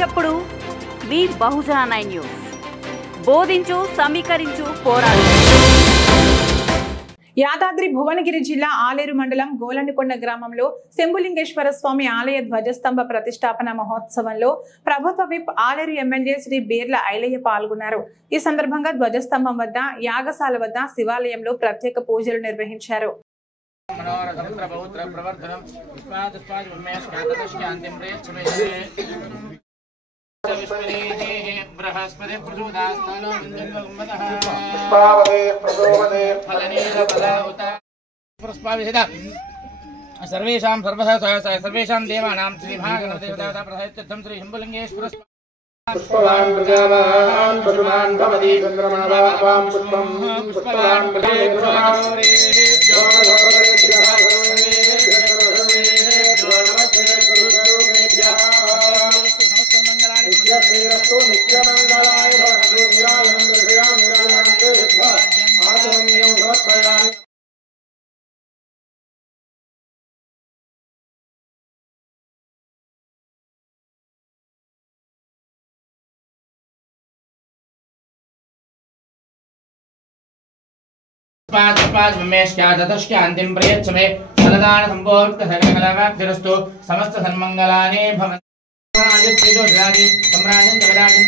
చప్పుడు మీ బహుజన 9 న్యూస్. బోధించు, సమీకరించు, పోరాడు. యాదాద్రి భువనగిరి జిల్లా ఆలేరు మండలం గోలండికొండ గ్రామంలో శంభులింగేశ్వర స్వామి ఆలయ ధ్వజస్తంభ ప్రతిష్టాపన మహోత్సవంలో ప్రభుత్వ విప్ ఆలేరు ఎమ్మెల్యే శ్రీ బీర్ల ఐలయ్య పాల్గొన్నారు. ఈ సందర్భంగా ధ్వజస్తంభం వద్ద, యాగశాల వద్ద శివాలయంలో ప్రత్యేక పూజలు నిర్వహించారు. बृहस्पति प्रसूदास्तनो विन्दुमदः सर्वेषां सर्वेषां देवानां श्रीमहागणपतिदेवता प्रथम श्री शंभुलिंगेश्वर पुष्पवान् प्रजावान् पशुमान् भवति चन्द्रमावां पुष्पं पुष्पवान् पाददर्श्यान्तिं प्रयच्छ मे फलदान संपूर्ण सकलकलाभिरस्तु समस्त सन्मंगलानि भवन्तु। सम्राजं जगराजं